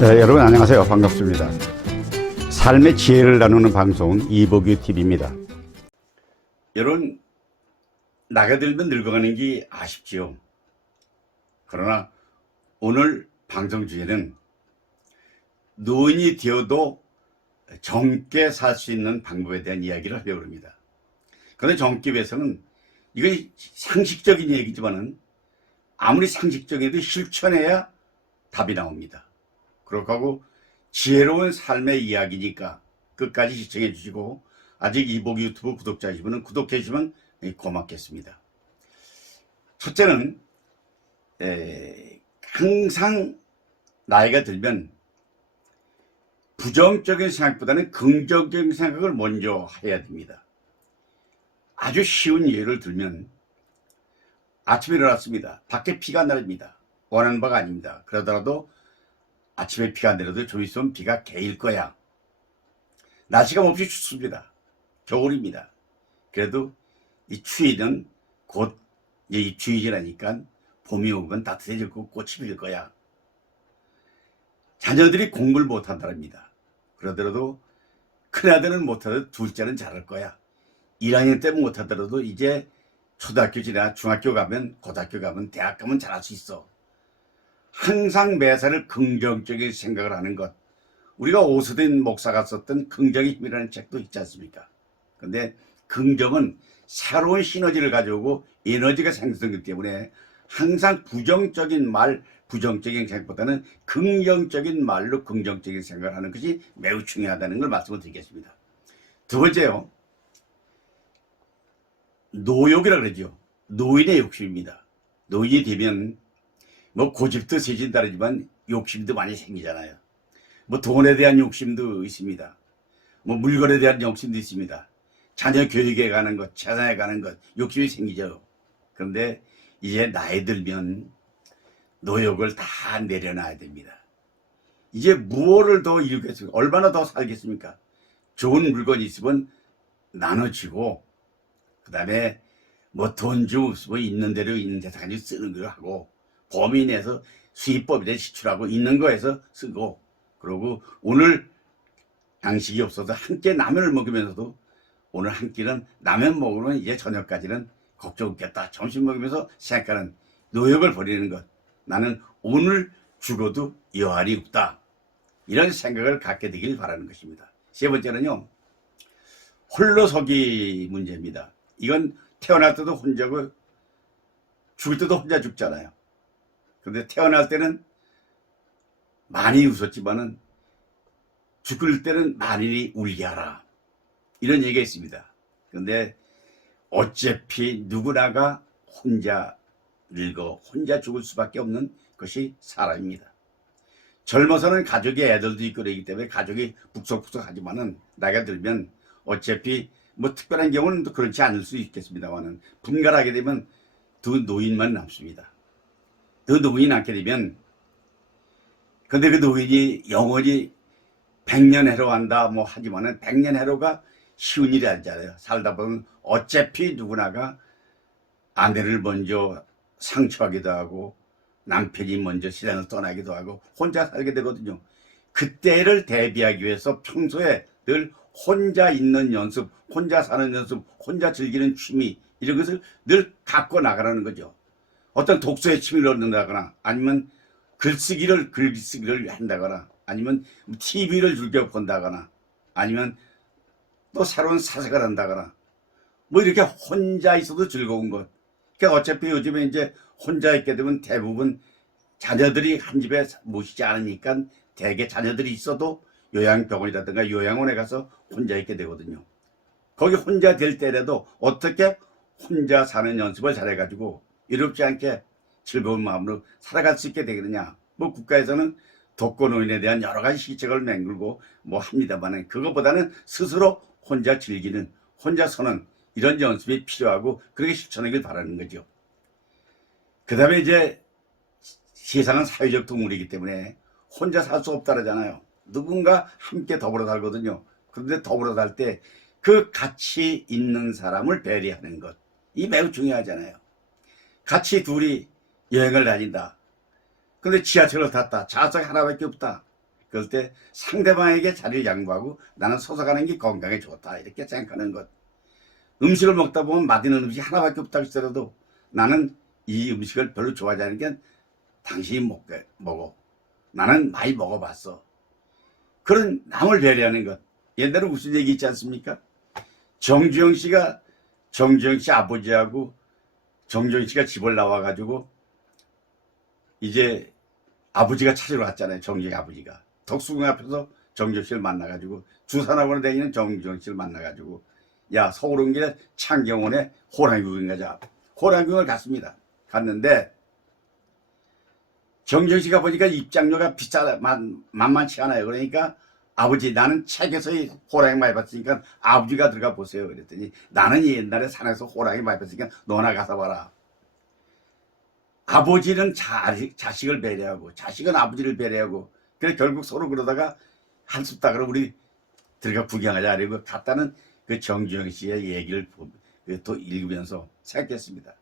네, 여러분 안녕하세요. 반갑습니다. 삶의 지혜를 나누는 방송 이보규 TV입니다. 여러분, 나이가 들면 늙어가는 게 아쉽지요. 그러나 오늘 방송 주제는 노인이 되어도 젊게 살 수 있는 방법에 대한 이야기를 하려고 합니다. 그런데 젊기 위해서는 이건 상식적인 얘기지만은 아무리 상식적이라도 실천해야 답이 나옵니다. 그렇고 하고 지혜로운 삶의 이야기니까 끝까지 시청해 주시고 아직 이보기 유튜브 구독자이시면 구독해 주시면 고맙겠습니다. 첫째는 항상 나이가 들면 부정적인 생각보다는 긍정적인 생각을 먼저 해야 됩니다. 아주 쉬운 예를 들면 아침에 일어났습니다. 밖에 비가 내립니다. 원하는 바가 아닙니다. 그러더라도 아침에 비가 내려도 좀 있으면 비가 개일 거야. 날씨가 몹시 춥습니다. 겨울입니다. 그래도 이 추위는 곧 이 추위지라니까 봄이 오면 따뜻해질 거고 꽃이 필 거야. 자녀들이 공부를 못한답니다. 그러더라도 큰아들은 못하더라도 둘째는 잘할 거야. 1학년 때 못하더라도 이제 초등학교 지나 중학교 가면 고등학교 가면 대학 가면 잘할 수 있어. 항상 매사를 긍정적인 생각을 하는 것. 우리가 오스틴 목사가 썼던 긍정의 힘이라는 책도 있지 않습니까? 근데 긍정은 새로운 시너지를 가져오고 에너지가 생성되기 때문에 항상 부정적인 말, 부정적인 생각보다는 긍정적인 말로 긍정적인 생각을 하는 것이 매우 중요하다는 걸 말씀을 드리겠습니다. 두 번째요. 노욕이라 그러죠. 노인의 욕심입니다. 노인이 되면 뭐 고집도 세진다르지만 욕심도 많이 생기잖아요. 뭐 돈에 대한 욕심도 있습니다. 뭐 물건에 대한 욕심도 있습니다. 자녀 교육에 가는 것, 재산에 가는 것, 욕심이 생기죠. 그런데 이제 나이 들면 노욕을 다 내려놔야 됩니다. 이제 무엇을 더 이루겠습니까? 얼마나 더 살겠습니까? 좋은 물건이 있으면 나눠주고, 그 다음에 뭐 돈 좀 없으면 있는 대로 있는 데서 가지고 쓰는 걸 하고, 범위 내에서 수입법에 지출하고 있는 거에서 쓰고, 그리고 오늘 양식이 없어서 한 끼 라면을 먹으면서도 오늘 한 끼는 라면 먹으면 이제 저녁까지는 걱정 없겠다. 점심 먹으면서 생각하는 노역을 버리는 것. 나는 오늘 죽어도 여한이 없다. 이런 생각을 갖게 되길 바라는 것입니다. 세 번째는요. 홀로서기 문제입니다. 이건 태어날 때도 혼자고 죽을 때도 혼자 죽잖아요. 그런데 태어날 때는 많이 웃었지만은 죽을 때는 많이 울게 하라. 이런 얘기가 있습니다. 그런데 어차피 누구나가 혼자 늙어 혼자 죽을 수밖에 없는 것이 사람입니다. 젊어서는 가족이 애들도 있고 그러기 때문에 가족이 북석북석하지만은 나이가 들면 어차피 뭐 특별한 경우는 또 그렇지 않을 수 있겠습니다만은 분갈하게 되면 두 노인만 남습니다. 그 노인이 낳게 되면 근데 그 노인이 영원히 100년 해로한다 뭐 하지만은 100년 해로가 쉬운 일이 아니잖아요. 살다 보면 어차피 누구나가 아내를 먼저 상처하기도 하고 남편이 먼저 시장을 떠나기도 하고 혼자 살게 되거든요. 그때를 대비하기 위해서 평소에 늘 혼자 있는 연습, 혼자 사는 연습, 혼자 즐기는 취미 이런 것을 늘 갖고 나가라는 거죠. 어떤 독서에 취미를 얻는다거나 아니면 글쓰기를 한다거나 아니면 TV를 즐겨 본다거나 아니면 또 새로운 사색을 한다거나 뭐 이렇게 혼자 있어도 즐거운 것. 그러니까 어차피 요즘에 이제 혼자 있게 되면 대부분 자녀들이 한 집에 모시지 않으니까 대개 자녀들이 있어도 요양병원이라든가 요양원에 가서 혼자 있게 되거든요. 거기 혼자 될 때라도 어떻게 혼자 사는 연습을 잘해가지고 이롭지 않게 즐거운 마음으로 살아갈 수 있게 되겠느냐. 뭐 국가에서는 독거노인에 대한 여러 가지 시책을 맹글고 뭐 합니다만은 그것보다는 스스로 혼자 즐기는 혼자 서는 이런 연습이 필요하고 그렇게 실천하길 바라는 거죠. 그 다음에 이제 세상은 사회적 동물이기 때문에 혼자 살 수 없다잖아요. 누군가 함께 더불어 살거든요. 그런데 더불어 살 때 그 같이 있는 사람을 배려하는 것. 이 매우 중요하잖아요. 같이 둘이 여행을 다닌다. 근데 지하철을 탔다. 좌석이 하나밖에 없다. 그럴 때 상대방에게 자리를 양보하고 나는 서서 가는 게 건강에 좋다 이렇게 생각하는 것. 음식을 먹다 보면 맛있는 음식이 하나밖에 없다 할지라도 나는 이 음식을 별로 좋아하지 않는 게 당신이 먹어. 나는 많이 먹어봤어. 그런 남을 배려하는 것. 옛날에 무슨 얘기 있지 않습니까? 정주영 씨 아버지하고 정주영 씨가 집을 나와가지고 이제 아버지가 찾으러 왔잖아요. 정주영 아버지가. 덕수궁 앞에서 정주영 씨를 만나가지고 주산학원에 다니는 정주영 씨를 만나가지고 야, 서울 온 길에 창경원에 호랑이구경 가자. 호랑이구경을 갔습니다. 갔는데 정주영 씨가 보니까 입장료가 만만치 않아요. 그러니까 아버지 나는 책에서 호랑이 많이 봤으니까 아버지가 들어가 보세요. 그랬더니 나는 옛날에 산에서 호랑이 많이 봤으니까 너나 가서 봐라. 아버지는 자식을 배려하고 자식은 아버지를 배려하고 그래 결국 서로 그러다가 할 수 없다 그러고 우리 들어가 구경하자 그리고 갔다는 그 정주영 씨의 얘기를 또 읽으면서 생각했습니다.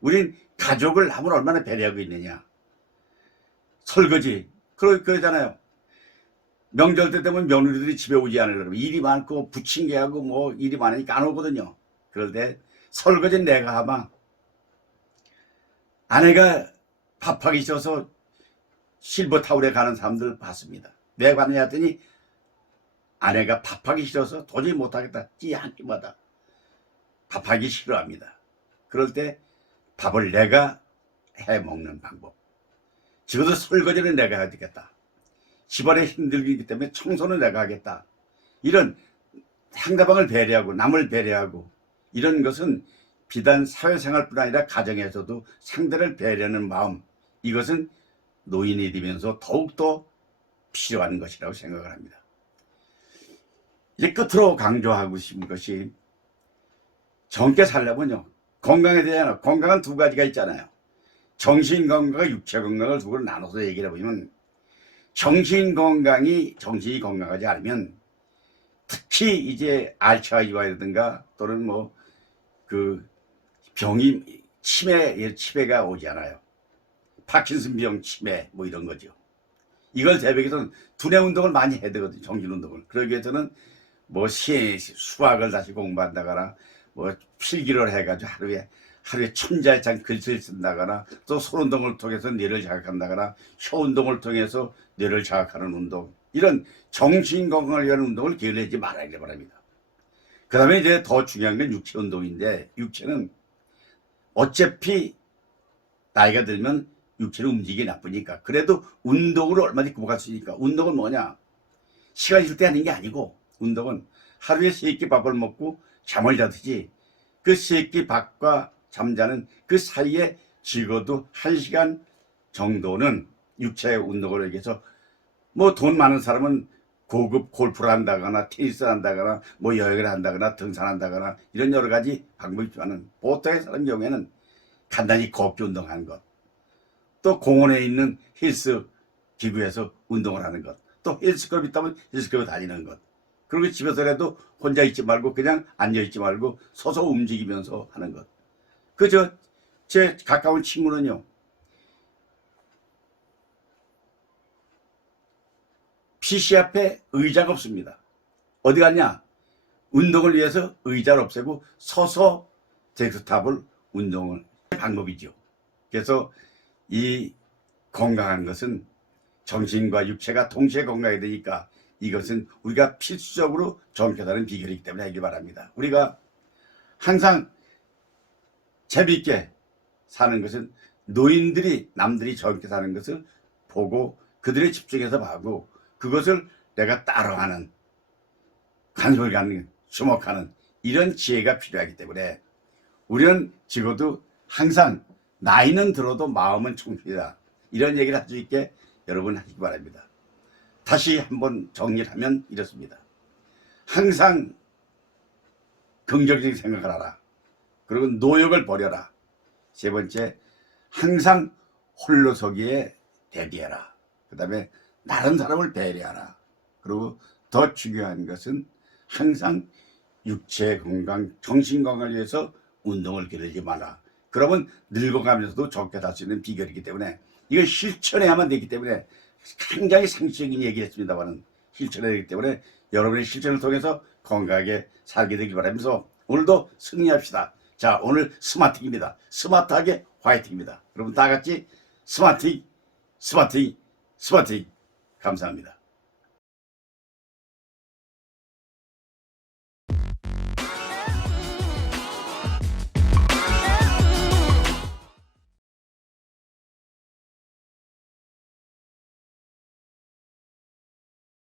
우린 가족을 하면 얼마나 배려하고 있느냐. 설거지 그러잖아요. 명절 때 되면 며느리들이 집에 오지 않으려고 일이 많고 부침개하고 뭐 일이 많으니까 안 오거든요. 그럴 때 설거지는 내가 하면 아내가 밥하기 싫어서 실버타운에 가는 사람들 봤습니다. 왜 갔느냐 했더니 아내가 밥하기 싫어서 도저히 못하겠다. 찌 한 끼마다 밥하기 싫어합니다. 그럴 때 밥을 내가 해 먹는 방법. 집에서 설거지는 내가 해야 되겠다. 집안에 힘들기 때문에 청소는 내가 하겠다. 이런 상대방을 배려하고 남을 배려하고 이런 것은 비단 사회생활뿐 아니라 가정에서도 상대를 배려하는 마음, 이것은 노인이 되면서 더욱더 필요한 것이라고 생각을 합니다. 이제 끝으로 강조하고 싶은 것이 젊게 살려면요, 건강에 대한 건강은 두 가지가 있잖아요. 정신건강과 육체건강을 두 개로 나눠서 얘기를 해보면 정신이 건강하지 않으면 특히 이제 알츠하이머라든가 또는 뭐 그 병이 치매가 오지 않아요. 파킨슨병, 치매 뭐 이런 거죠. 이걸 대비해서는 두뇌 운동을 많이 해야 되거든요. 정신 운동을. 그러기 위해서는 뭐 수학을 다시 공부한다거나 뭐 필기를 해가지고 하루에 1000자이상 글씨를 쓴다거나 또 손운동을 통해서 뇌를 자극한다거나 혀운동을 통해서 뇌를 자극하는 운동, 이런 정신건강을 위한 운동을 게을리하지 말아야 바랍니다. 그 다음에 이제 더 중요한 건 육체운동인데, 육체는 어차피 나이가 들면 육체는 움직이기 나쁘니까 그래도 운동으로 얼마든지 극복할 수 있으니까. 운동은 뭐냐, 시간 있을 때 하는 게 아니고 운동은 하루에 3끼 밥을 먹고 잠을 자듯이 그 3끼 밥과 잠자는 그 사이에 적어도 1시간 정도는 육체 운동을 하기 위해서, 뭐 돈 많은 사람은 고급 골프를 한다거나 테니스를 한다거나 뭐 여행을 한다거나 등산한다거나 이런 여러 가지 방법이 있지만 보통의 사람 경우에는 간단히 걷기 운동하는 것, 또 공원에 있는 헬스 기구에서 운동을 하는 것, 또 헬스클럽 있다면 헬스클럽 다니는 것, 그리고 집에서라도 혼자 있지 말고 그냥 앉아있지 말고 서서 움직이면서 하는 것. 그저 제 가까운 친구는요, PC 앞에 의자가 없습니다. 어디 갔냐? 운동을 위해서 의자를 없애고 서서 데스크탑을 운동을 방법이죠. 그래서 이 건강한 것은 정신과 육체가 동시에 건강해야 되니까 이것은 우리가 필수적으로 젊게 사는 비결이기 때문에 하기 바랍니다. 우리가 항상 재미있게 사는 것은 노인들이 남들이 젊게 사는 것을 보고 그들의 집중해서 봐고 그것을 내가 따라하는, 관심을 갖는, 주목하는 이런 지혜가 필요하기 때문에 우리는 적어도 항상 나이는 들어도 마음은 청춘이다, 이런 얘기를 할 수 있게 여러분 하시기 바랍니다. 다시 한번 정리를 하면 이렇습니다. 항상 긍정적인 생각을 하라. 그리고 노역을 버려라. 세 번째, 항상 홀로서기에 대비해라. 그 다음에 다른 사람을 배려하라. 그리고 더 중요한 것은 항상 육체 건강, 정신 건강을 위해서 운동을 게을리지 마라. 그러면 늙어가면서도 적게 살 수 있는 비결이기 때문에 이걸 실천해야만 되기 때문에 굉장히 상식적인 얘기했습니다만은 실천해야 되기 때문에 여러분의 실천을 통해서 건강하게 살게 되길 바라면서 오늘도 승리합시다. 자, 오늘 스마트입니다. 스마트하게 화이팅입니다. 여러분 다 같이 스마트, 스마트, 스마트. 감사합니다.